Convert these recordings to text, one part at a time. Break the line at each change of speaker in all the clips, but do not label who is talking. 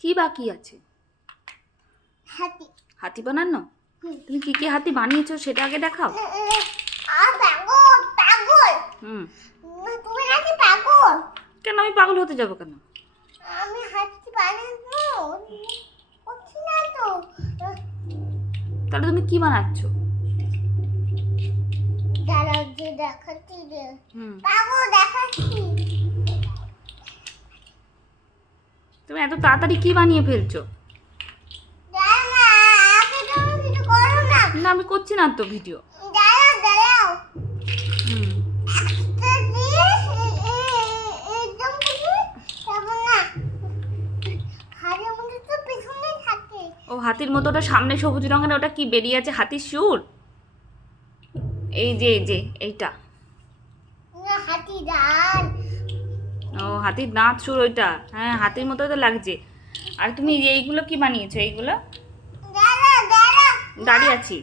কি বাকি আছে?
হাতি।
হাতি বানানো। তুমি কি কি হাতি বানিয়েছো সেটা আগে দেখাও।
আর পাগল পাগল।
হুম।
তুমি নাকি পাগল?
কেন আমি পাগল হতে যাব কেন?
আমি হাতি বানাবো। করছি না তো।
তাহলে তুমি কি বানাচ্ছো?
দাঁড়াও যে দেখাচ্ছি পাগল দেখাচ্ছি।
তুমি এত তাড়াতাড়ি কি বানিয়ে ফেলছো?
না।
আমি করছি না তো ভিডিও। ও হাতির মতো ওটা সামনে সবুজ রঙের ওটা কি বেরিয়ে আছে হাতির সুর এই যে এই যে এইটা।
হাতি দাঁড়
ও, হাতির দাঁত চুর ওইটা? হ্যাঁ হাতির মতো তো লাগছে। আর তুমি এইগুলো কি বানিয়েছো? এইগুলো? দাঁড়িয়ে আছি।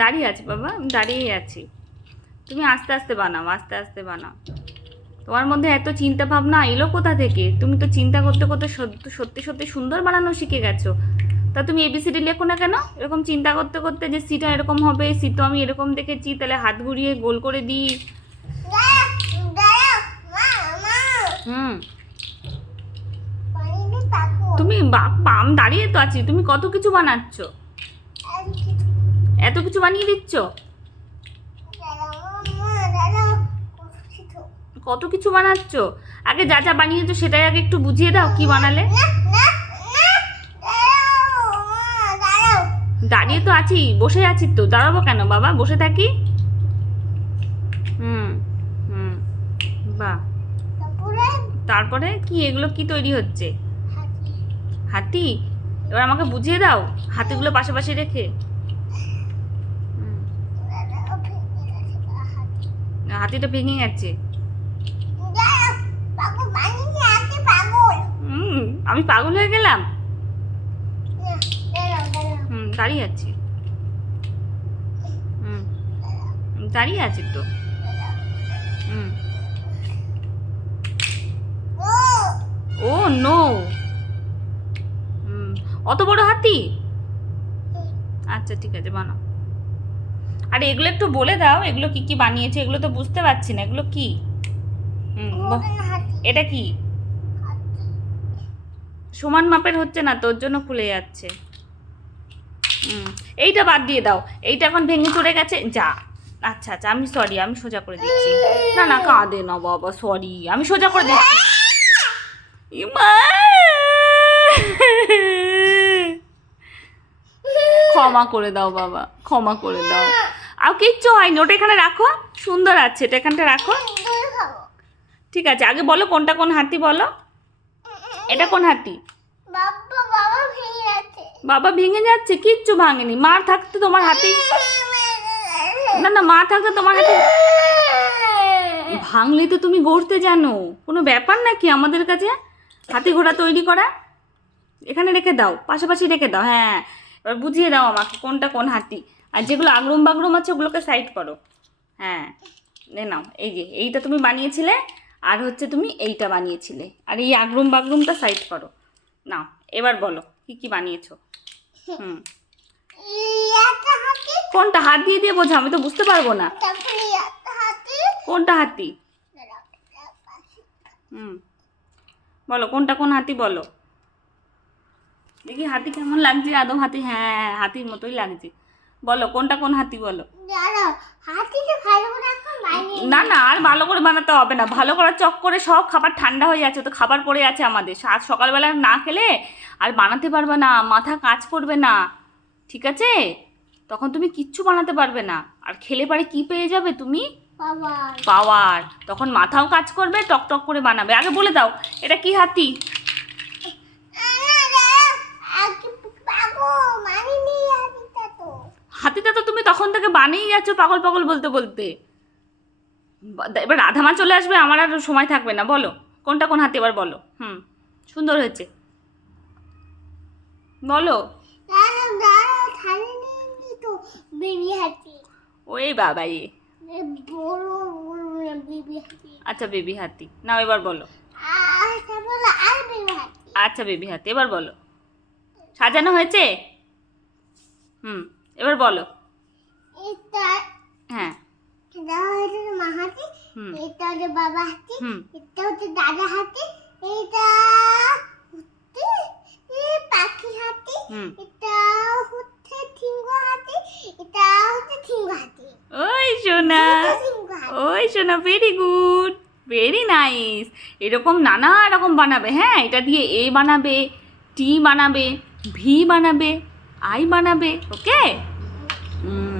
দাঁড়িয়ে আছি বাবা দাঁড়িয়েই আছি। তুমি আস্তে আস্তে বানাও, আস্তে আস্তে বানাও। তোমার মধ্যে এত চিন্তা ভাবনা এলো কোথা থেকে? তুমি তো চিন্তা করতে করতে সত্যি সত্যি সুন্দর বানানো শিখে গেছো। তা তুমি এবিসিডি লেখো না কেন? এরকম চিন্তা করতে করতে যে সিটা এরকম হবে সি তো আমি এরকম দেখেছি, তাহলে হাত ঘুরিয়ে গোল করে দিই। হুম। তুমি বা- বা- দাঁড়িয়ে তো আছি, তুমি কত কিছু বানাচ্ছ? এত কিছু বানিয়ে দিচ্ছ? কত কিছু বানাচ্ছ? আগে যা যা বানিয়েছো সেটাই আগে একটু বুঝিয়ে দাও, কি বানালে
না না না দাঁড়াও মা দাঁড়াও
দাঁড়িয়ে তো আছি বসে আছি তো। দাঁড়াবো কেন বাবা? বসে থাকি? হুম হুম বাহ।
তারপরে?
কি এগুলো কি তৈরি হচ্ছে?
হাতি?
এবার আমাকে বুঝিয়ে দাও হাতিগুলো পাশাপাশি রেখে। হাতিটা ভেঙে গেছে। আমি পাগল হয়ে গেলাম
না দাঁড়াও দাঁড়াও
হুম দাঁড়িয়ে আছি। হুম। দাঁড়িয়ে আছি তো। হুম।
Oh
no. হুম। অত বড় হাতি? আচ্ছা ঠিক আছে বানাও। আর এগুলো একটু বলে দাও এগুলো কি কি বানিয়েছে এগুলো তো বুঝতে পারছি না এগুলো কি? এটা কি? সমান মাপের হচ্ছে না তোর জন্য খুলে যাচ্ছে। এইটা বাদ দিয়ে দাও। এইটা এখন ভেঙে চড়ে গেছে। যা। আচ্ছা আচ্ছা আমি সরি আমি সোজা করে দিচ্ছি। না না, কাঁদে না বাবা সরি আমি সোজা করে দিচ্ছি! ক্ষমা করে দাও বাবা, ক্ষমা করে দাও। আর কিচ্ছু হয়নি, ওটা এখানে রাখো। সুন্দর আছে, এটা এখানটা রাখো। ঠিক আছে, আগে বলো কোনটা কোন হাতি বলো। এটা কোন হাতি
বাবা বাবা ভেঙে যাচ্ছে
বাবা ভেঙে যাচ্ছে, কিচ্ছু ভাঙেনি। মা থাকতে তোমার হাতে না না, মা থাকতে তোমার হাতে ভাঙলে তো তুমি গড়তে জানো। কোনো ব্যাপার নাকি আমাদের কাছে? হাতি ঘোড়া তৈরি করা? এখানে রেখে দাও, পাশাপাশি রেখে দাও হ্যাঁ। এবার বুঝিয়ে দাও আমাকে কোনটা কোন হাতি। আর যেগুলো আগরম বাগরম আছে, ওগুলোকে সাইড করো। হ্যাঁ নে নাও, এই যে, এইটা তুমি বানিয়েছিলে, আর হচ্ছে তুমি এইটা বানিয়েছিলে। আর এই আগরম বাগরুমটা সাইড করো। নাও, এবার বলো, কি কি বানিয়েছো? হুম। কোনটা হাত দিয়ে দিয়ে বোঝা আমি তো বুঝতে পারব না। কোনটা হাতি। হুম। বলো কোনটা কোন হাতি বলো। দেখি হাতি কেমন লাগছে আদৌ হাতি হ্যাঁ হাতির মতোই লাগছে। বলো কোনটা কোন হাতি বলো? না না আর ভালো করে বানাতে হবে না। ভালো করে চক করে সব খাবার ঠান্ডা হয়ে যাচ্ছে তো খাবার পড়ে আছে আমাদের। সাত সকালবেলা না খেলে আর বানাতে পারবে না মাথা কাজ করবে না ঠিক আছে? তখন তুমি কিচ্ছু বানাতে পারবে না। আর খেলে পারে কি পেয়ে যাবে তুমি? পাওয়ার। তখন মাথাও কাজ করবে টক টক করে বানাবে। আগে বলে দাও এটা কি হাতি
না দাঁড়াও আগে পাগো মানিনি হাতিটা তো
হাতিটা তো তুমি বানিয়ে যাচ্ছ পাগল পাগল বলতে বলতে। এবার রাধা মা চলে আসবে আমার আর সময় থাকবে না বলো। কোনটা কোন হাতে এবার বলো। হুম সুন্দর হয়েছে। বলো। ওই বাবা এ। আচ্ছা বেবি হাতি। নাও এবার বলো।
আচ্ছা
আচ্ছা বেবি হাতি এবার বলো। সাজানো হয়েছে? হুম এবার বলো
এটা
হ্যাঁ
এটা হচ্ছে মা হাতি
হুম
এটা হচ্ছে বাবা হাতি এটা হচ্ছে দাদা হাতি এটা হচ্ছে পাখি হাতি এটা হচ্ছে ঠিঙ্গু হাতি এটা হচ্ছে ঠিঙ্গু হাতি।
ওই সোনা ওই সোনা ভেরি গুড ভেরি নাইস এরকম নানা রকম বানাবে হ্যাঁ এটা দিয়ে এ বানাবে টি বানাবে ভি বানাবে আই বানাবে ওকে হুম।